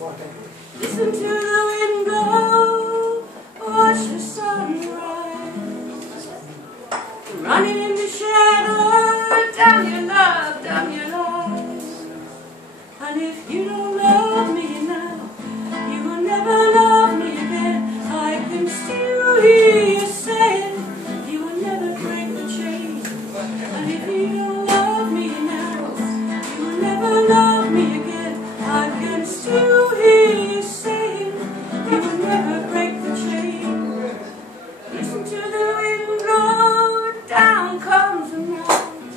Listen to the wind blow, watch the sun rise, running in the shadow, down your love, down your lies. And if you don't love me now, you will never love me again. I can still hear you saying you will never break the chain. And if you don't love me now, you will never love me again. I can still hear you saying you will never break the chain. Listen to the wind blow, down comes the night,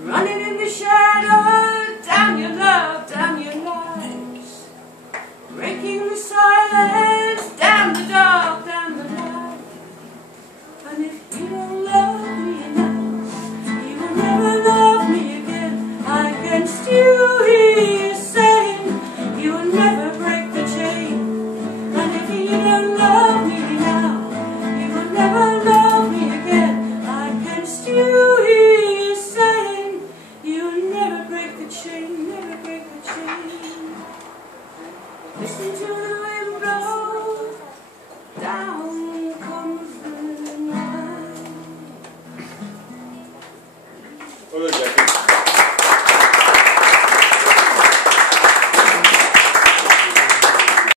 running in the shadow, down your love, down your lies, breaking the silence, down the dark, down the light. And if you don't love me now, you will never love me again. I can still hear you saying you will never break the chain. And if you don't love me now, you will never love me again. I can still hear you saying you will never break the chain, never break the chain. Listen to the wind blow, down comes the night.